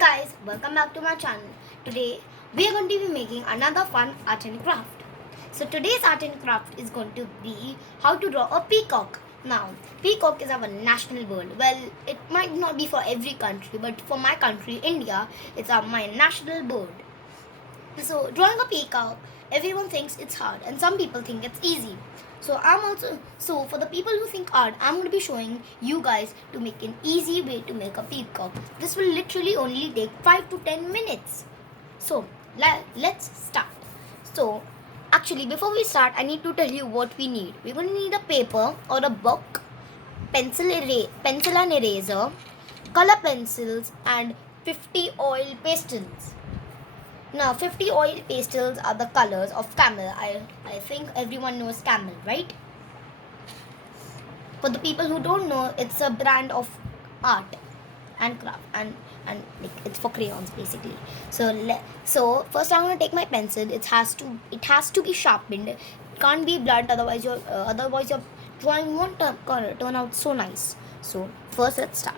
guys, welcome back to my channel. Today we are going to be making another fun art and craft. So today's art and craft is going to be how to draw a peacock. Now, peacock is our national bird. Well, it might not be for every country, but for my country, India, it's my national bird. So drawing a peacock, everyone thinks it's hard and some people think it's easy. So for the people who think hard, I'm going to be showing you guys to make an easy way to make a peacock. This will literally only take 5 to 10 minutes. So let's start. So actually before we start, I need to tell you what we need. We're going to need a paper or a book, pencil and eraser, color pencils and 50 oil pastels. Now 50 oil pastels are the colors of camel. I think everyone knows camel, right? For the people who don't know, it's a brand of art and craft and like it's for crayons basically. So first I'm going to take my pencil. It has to be sharpened. It can't be blunt, otherwise your drawing won't turn out so nice. So first let's start.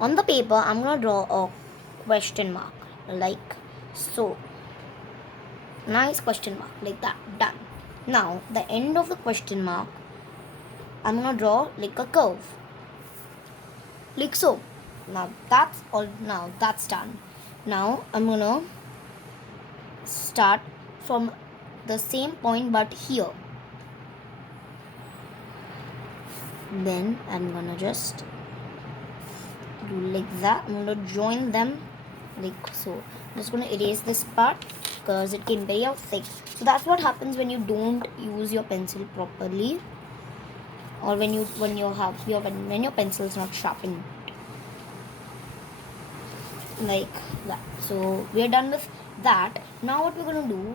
On the paper I'm going to draw a question mark like so. Nice question mark like that. Done. Now the end of the question mark I'm gonna draw like a curve like so. Now that's all. Now that's done. Now I'm gonna start from the same point but here. Then I'm gonna just do like that. I'm gonna join them like so. I'm just gonna erase this part because it came very out thick. So that's what happens when you don't use your pencil properly, or when your pencil is not sharpened like that. So we're done with that. Now what we're gonna do?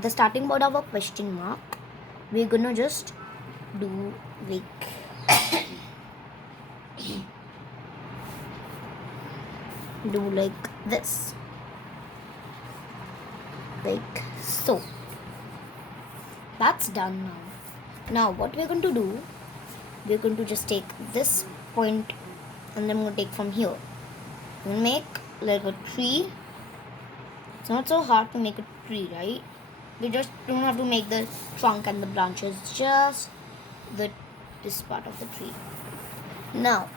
The starting point of a question mark. We're gonna just do like do like this. Like so. That's done now. Now what we're going to do, we're going to just take this point and then I'm going to take from here. I'm going to make like a tree. It's not so hard to make a tree, right? We just don't have to make the trunk and the branches, just this part of the tree. Now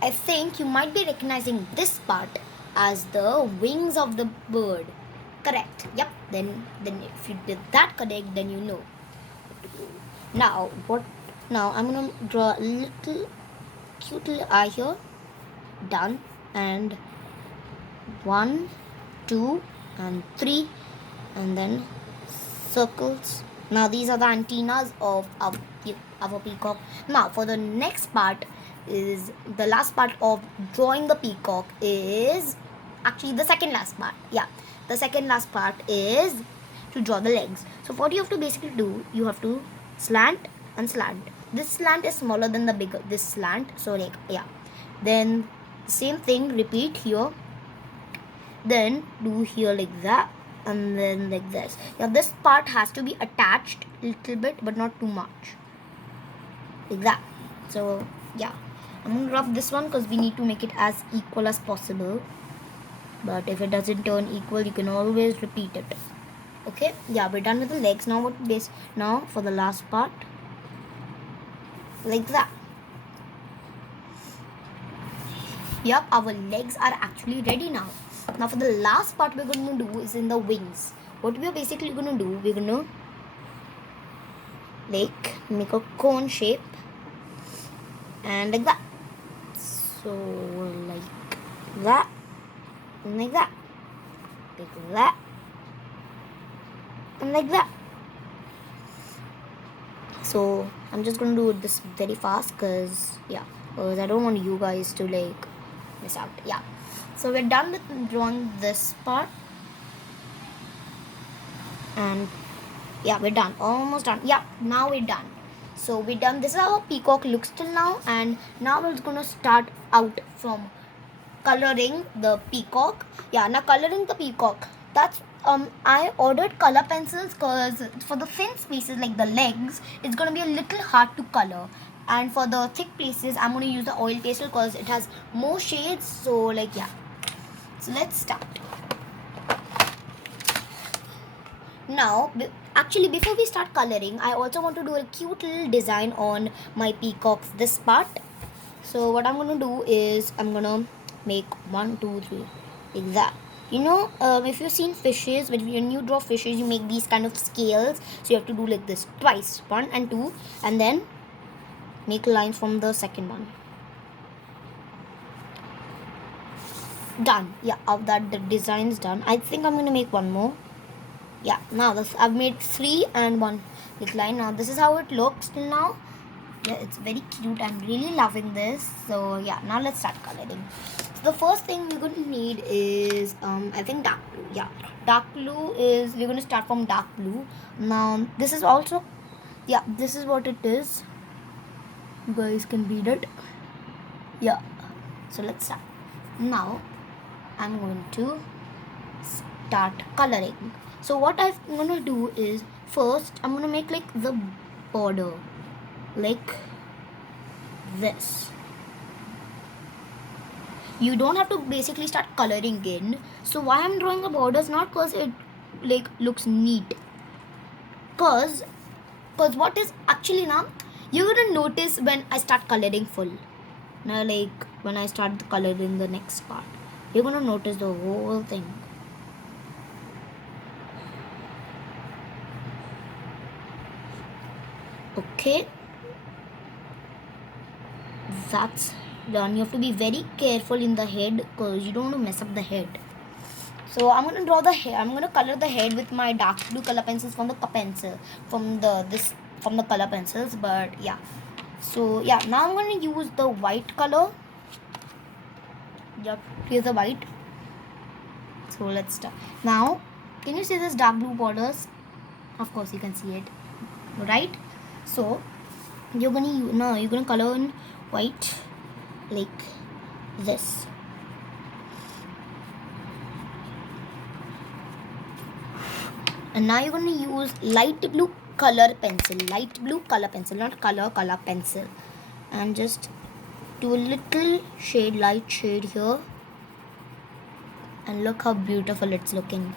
I think you might be recognizing this part as the wings of the bird. Correct. Yep. Then if you did that correct, then you know. Now I'm gonna draw a little cute little eye here. Done. And 1, 2, and 3, and then circles. Now these are the antennas of our peacock. Now for the next part is the last part of drawing the peacock is actually the second last part. Yeah. The second last part is to draw the legs. So what you have to basically do, you have to slant and slant. This slant is smaller than this slant. So like yeah. Then same thing, repeat here. Then do here like that, and then like this. Now this part has to be attached a little bit, but not too much. Like that. So yeah. I'm gonna rub this one because we need to make it as equal as possible. But if it doesn't turn equal, you can always repeat it. Okay, yeah, we're done with the legs. Now now for the last part, like that. Yep, our legs are actually ready now. Now for the last part we're going to do is in the wings. What we're basically going to do, we're going to like make a cone shape and like that. So like that. And like that, and like that. So I'm just gonna do this very fast because I don't want you guys to like miss out. Yeah. So we're done with drawing this part, and yeah, we're done. Almost done. Yeah. Now we're done. So we're done. This is how a peacock looks till now, and now we're gonna start out from coloring the peacock. Yeah, now coloring the peacock. That's I ordered color pencils because for the thin spaces like the legs, it's gonna be a little hard to color. And for the thick places, I'm gonna use the oil pastel because it has more shades. So like yeah, So let's start. Now, actually before we start coloring, I also want to do a cute little design on my peacocks, this part. So what I'm gonna do is I'm gonna make 1, 2, 3 like that. You know, if you've seen fishes, when you draw fishes, you make these kind of scales. So you have to do like this twice, 1 and 2, and then make lines from the second one. Done. Yeah, of that the design's done. I think I'm gonna make one more. Yeah, now this I've made 3 and 1 with line. Now this is how it looks till now. Yeah, it's very cute. I'm really loving this. So yeah, now let's start coloring. So the first thing we're going to need is I think dark blue. Yeah, dark blue is, we're going to start from dark blue. Now this is also, yeah, this is what it is. You guys can read it. Yeah, so let's start. Now I'm going to start coloring. So what I'm going to do is, first I'm going to make like the border like this. You don't have to basically start coloring in. So why I'm drawing the borders, not because it like looks neat, cause what is actually, now you're gonna notice when I start coloring full. Now like when I start the coloring the next part, you're gonna notice the whole thing. Okay, that's done. You have to be very careful in the head because you don't want to mess up the head. So I'm gonna draw the hair. I'm gonna color the head with my dark blue color pencils from the color pencils. But yeah, so yeah, now I'm gonna use the white color. Yeah, here's the white. So let's start. Now, can you see this dark blue borders? Of course, you can see it, right? So you're gonna color in white like this. And now you're going to use light blue color pencil, not color pencil, and just do a little light shade here, and look how beautiful it's looking.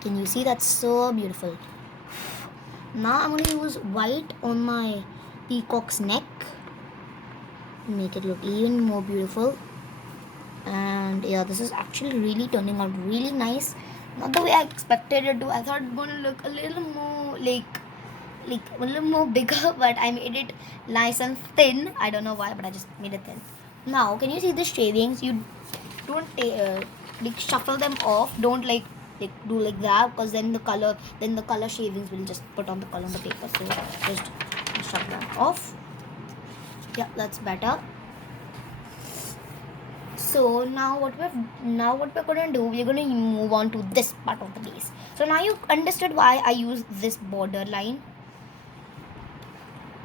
Can you see? That's so beautiful. Now I'm going to use white on my peacock's neck, make it look even more beautiful. And yeah, this is actually really turning out really nice. Not the way I expected it to. I thought it was gonna look a little more like a little more bigger, but I made it nice and thin. I don't know why, but I just made it thin. Now, can you see the shavings? You don't like shuffle them off. Don't like do like that, because then the color shavings will just put on the color on the paper. So just shuffle them off. Yeah, that's better. So now what we're gonna do, we're gonna move on to this part of the base. So now you understood why I use this border line.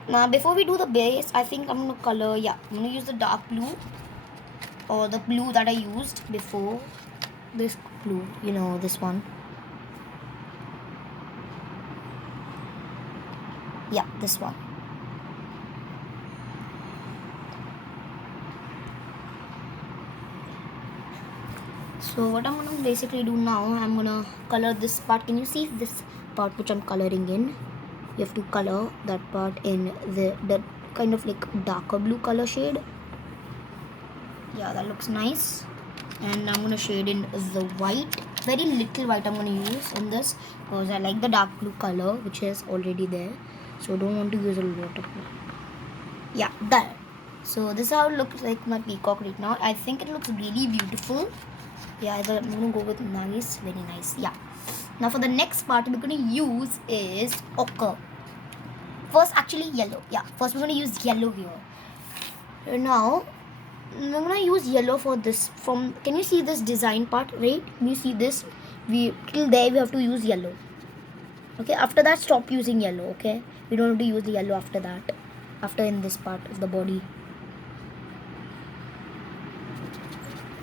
Now before we do the base, I think I'm gonna color. Yeah, I'm gonna use the dark blue, or the blue that I used before. This blue, you know, this one. Yeah, this one. So what I'm gonna basically do now, I'm gonna color this part. Can you see this part which I'm coloring in? You have to color that part in the kind of like darker blue color shade. Yeah, that looks nice. And I'm gonna shade in the white. Very little white I'm gonna use in this, because I like the dark blue color which is already there. So don't want to use a lot of it. Yeah, that. So this is how it looks like my peacock right now. I think it looks really beautiful. Yeah, I'm gonna go with nice, very nice. Yeah. Now for the next part we're gonna use is ochre. First, actually yellow. Yeah. First we're gonna use yellow here. Now I'm gonna use yellow for this. Can you see this design part? Right? Can you see this? Till there we have to use yellow. Okay. After that, stop using yellow. Okay. We don't have to use the yellow after that. After in this part of the body.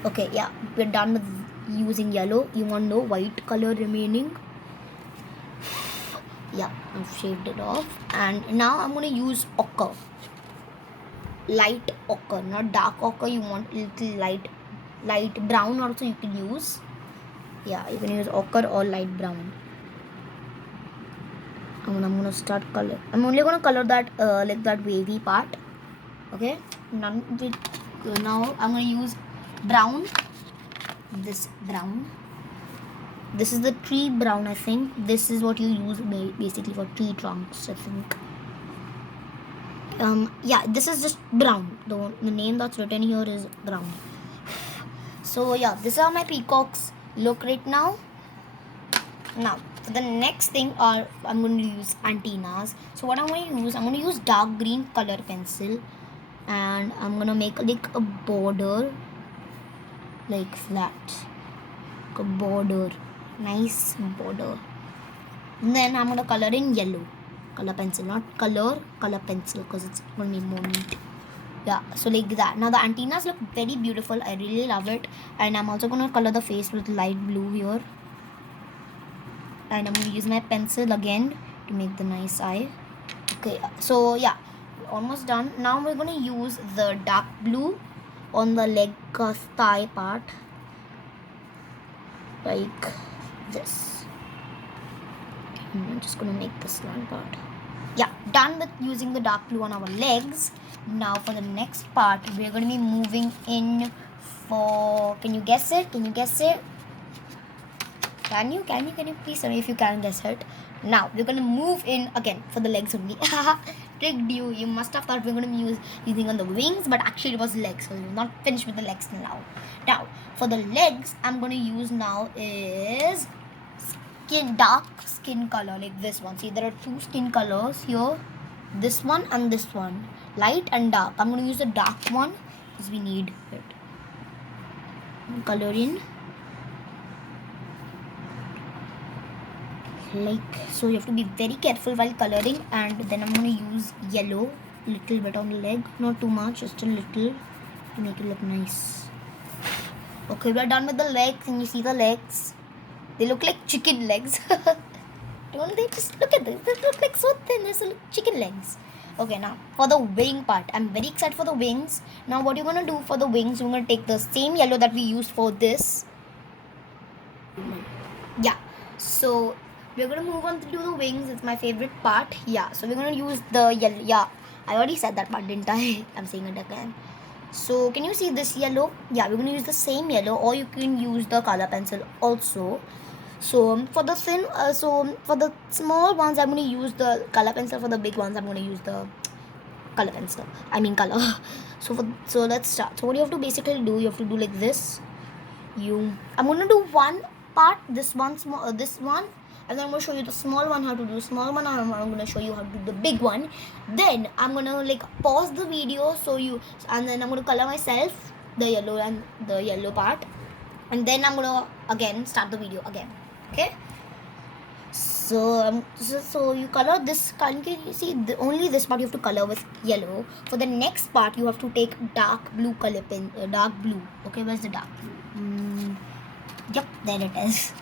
Okay, yeah, we're done with using yellow. You want no white color remaining. Yeah, I've shaved it off. And now I'm going to use ochre. Light ochre, not dark ochre. You want little light light brown also you can use. Yeah, you can use ochre or light brown. I'm gonna start color. I'm only gonna color that like that wavy part. Okay, now I'm gonna use brown. This brown. This is the tree brown, I think. This is what you use basically for tree trunks, I think. Yeah, this is just brown. The name that's written here is brown. So yeah, these are my peacocks look right now. Now for the next thing I'm going to use antennas. So what I'm going to use dark green color pencil, and I'm going to make like a border like that, like a border, nice border. And then I'm going to color in yellow color pencil, not color pencil, because it's going to be more neat. Yeah, so like that. Now the antennas look very beautiful. I really love it. And I'm also going to color the face with light blue here. And I'm going to use my pencil again to make the nice eye. Okay, so yeah, almost done. Now we're going to use the dark blue on the leg thigh part, like this. I'm just going to make this one part. Yeah, done with using the dark blue on our legs. Now for the next part, we're going to be moving in for, can you guess it? Can you please tell me if you can guess it. Now we're going to move in again for the legs only. Tricked you. You must have thought we're going to be using on the wings, but actually it was legs. So we're not finished with the legs now. Now for the legs, I'm going to use now is dark skin color, like this one. See, there are two skin colors here, this one and this one, light and dark. I'm going to use the dark one because we need it. Color in like so. You have to be very careful while coloring. And then I'm going to use yellow little bit on the leg, not too much, just a little, to make it look nice. Okay, we're done with the legs. And you see the legs, they look like chicken legs. Don't they? Just look at this. They look like so thin. There's chicken legs. Okay, now for the wing part, I'm very excited for the wings. Now what you're going to do for the wings, you're going to take the same yellow that we used for this. Yeah, so we're going to move on to do the wings. It's my favorite part. Yeah, so we're going to use the yellow. Yeah, I already said that part, didn't I? I'm saying it again. So can you see this yellow? Yeah, we're going to use the same yellow, or you can use the color pencil also. So for the thin, for the small ones, I'm going to use the color pencil. For the big ones, I'm going to use the color pencil. I mean color. So let's start. So what you have to basically do, you have to do like this. I'm going to do one part, this one, this one, and then I'm going to show you the small one how to do small one. I'm going to show you how to do the big one. Then I'm going to like pause the video and then I'm going to color myself the yellow and the yellow part, and then I'm going to again start the video again. Okay, so you color this. Can you see only this part you have to color with yellow. For the next part, you have to take dark blue color pen, dark blue. Okay, where's the dark blue? Yep, there it is.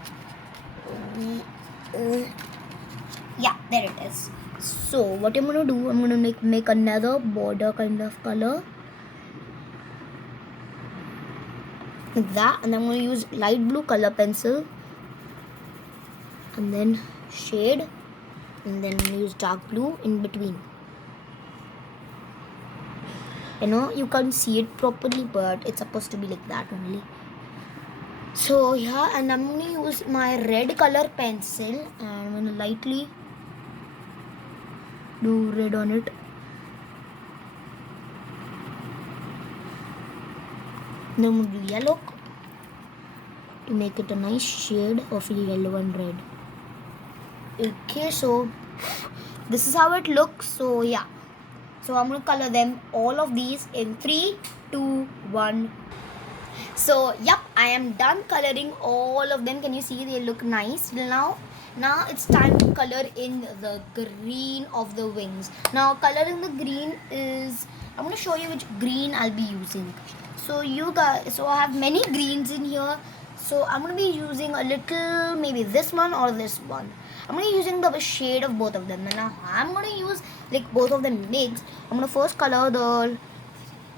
Yeah, there it is. So what I'm gonna do, I'm gonna make another border kind of color like that, and I'm gonna use light blue color pencil, and then shade, and then use dark blue in between. I know you can't see it properly, but it's supposed to be like that only. So yeah, and I'm going to use my red color pencil, and I'm going to lightly do red on it. Then I'm going to do yellow to make it a nice shade of yellow and red. Okay, so this is how it looks. So yeah, so I'm going to color them, all of these, in 3, 2, 1. So yep, I am done coloring all of them. Can you see they look nice till now? Now it's time to color in the green of the wings. Now color in the green is, I'm going to show you which green I'll be using. So I have many greens in here. So I'm going to be using a little, maybe this one or this one. I'm going to be using the shade of both of them. And now I'm going to use like both of them mixed. I'm going to first color the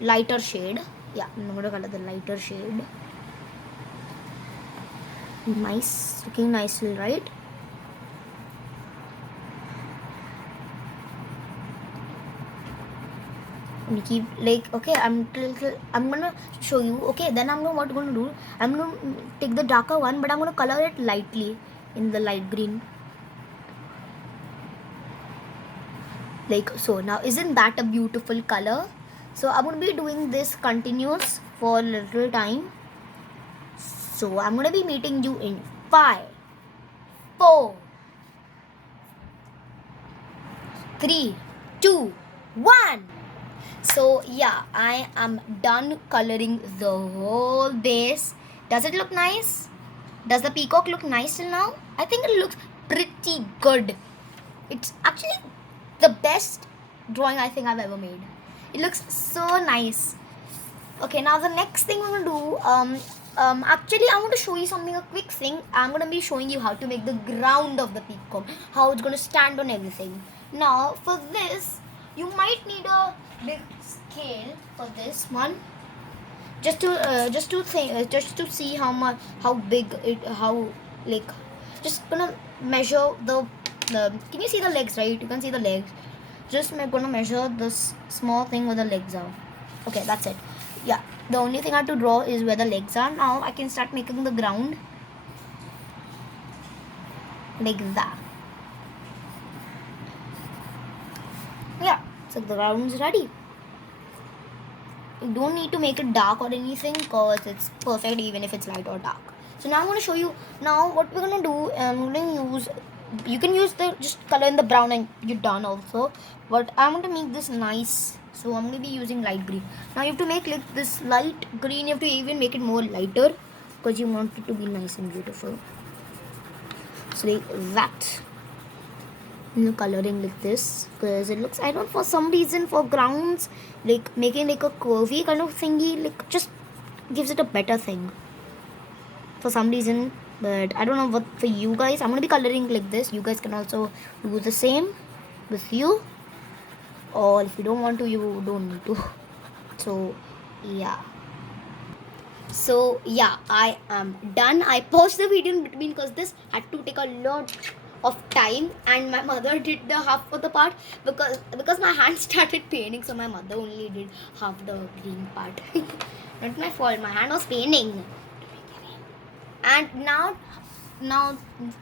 lighter shade. Yeah, I'm going to color the lighter shade. Nice, looking nicely, right? And keep like, okay, I'm gonna show you. Okay, then I'm gonna do. I'm gonna take the darker one, but I'm gonna color it lightly in the light green. Like so. Now, isn't that a beautiful color? So I'm gonna be doing this continuous for a little time. So I'm gonna be meeting you in 5, 4, 3, 2, 1. So yeah, I am done coloring the whole base. Does it look nice? Does the peacock look nice till now? I think it looks pretty good. It's actually the best drawing I think I've ever made. It looks so nice. Okay, now the next thing we're gonna do, actually I want to show you something, a quick thing. I'm gonna be showing you how to make the ground of the peacock, how it's gonna stand on everything. Now for this, you might need a big scale for this one, just to see how big it, how like, just gonna measure the. Can you see the legs? Right, you can see the legs. Just gonna measure this small thing where the legs are. Okay, that's it. Yeah, the only thing I have to draw is where the legs are. Now I can start making the ground like that. Yeah, so the ground is ready. You don't need to make it dark or anything because it's perfect even if it's light or dark. So now I'm going to show you now what we're going to do. I'm going to use, you can use the just color in the brown and you're done also, but I'm going to make this nice, so I'm going to be using light green. Now you have to make like this light green, you have to even make it more lighter because you want it to be nice and beautiful. So like that, coloring like this, because it looks, I don't, for some reason for grounds, like making like a curvy kind of thingy, like just gives it a better thing for some reason. But I don't know what for you guys. I'm gonna be coloring like this. You guys can also do the same with you, or if you don't want to, you don't need to. So yeah, I am done. I paused the video in between because this had to take a lot of time, and my mother did the half of the part because my hand started paining, so my mother only did half the green part. Not my fault, my hand was paining. And now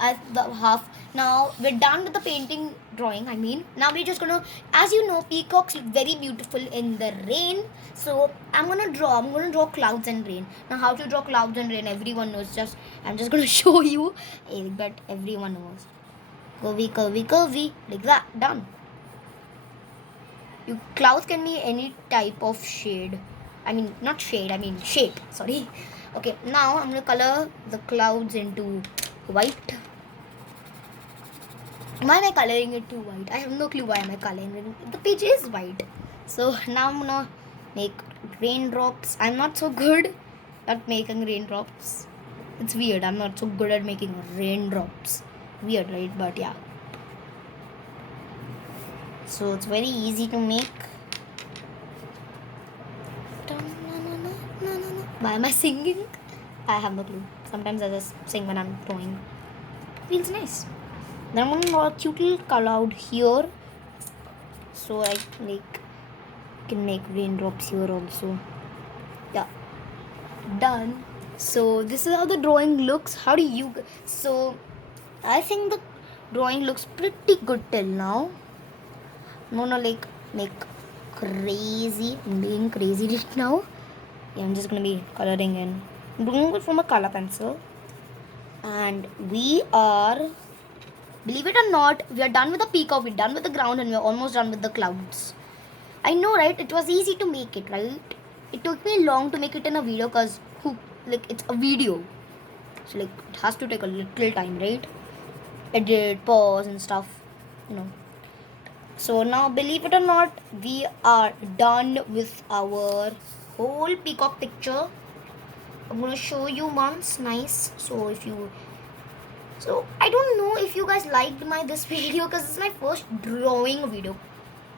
as the half, now we're done with the painting drawing. I mean, now we're just gonna, as you know, peacocks look very beautiful in the rain, so I'm gonna draw clouds and rain. Now how to draw clouds and rain, everyone knows. Just I'm just gonna show you, but everyone knows. Curvy, curvy, curvy, like that. Done. Clouds can be any type of shade. I mean, not shade, I mean shape. Sorry. Okay, now I'm gonna color the clouds into white. Why am I coloring it to white? I have no clue why am I coloring it. The page is white. So now I'm gonna make raindrops. I'm not so good at making raindrops. It's weird. I'm not so good at making raindrops. Weird, right? But yeah. So it's very easy to make. Why am I singing? I have no clue. Sometimes I just sing when I'm drawing. Feels nice. Then I'm gonna draw a cute little cloud here, so I can make raindrops here also. Yeah, done. So this is how the drawing looks. How do you? So I think the drawing looks pretty good till now. I'm gonna make crazy. I'm being crazy right now. Yeah, I'm just gonna be coloring in. I'm doing it from a color pencil, and we are, believe it or not, we are done with the peacock, we're done with the ground, and we're almost done with the clouds. I know, right? It was easy to make it, right? It took me long to make it in a video because it's a video. So it has to take a little time, right? Edit, pause and stuff, you know. So now, believe it or not, we are done with our whole peacock picture. I'm gonna show you once, nice. So I don't know if you guys liked this video because it's my first drawing video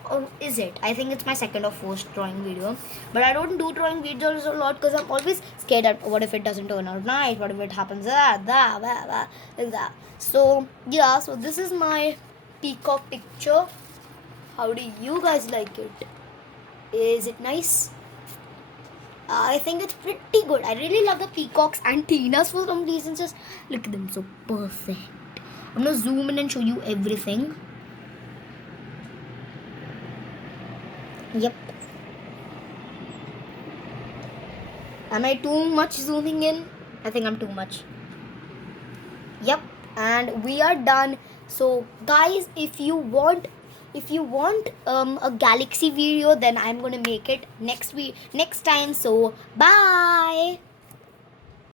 Or is it? I think it's my second or first drawing video. But I don't do drawing videos a lot because I'm always scared that what if it doesn't turn out nice? What if it happens like that. So yeah, so this is my peacock picture. How do you guys like it? Is it nice? I think it's pretty good. I really love the peacocks and Tina's for some reason. Just look at them, so perfect. I'm gonna zoom in and show you everything. Yep. Am I too much zooming in? I think I'm too much. Yep. And we are done. So guys, if you want a galaxy video, then I'm gonna make it next time. So bye.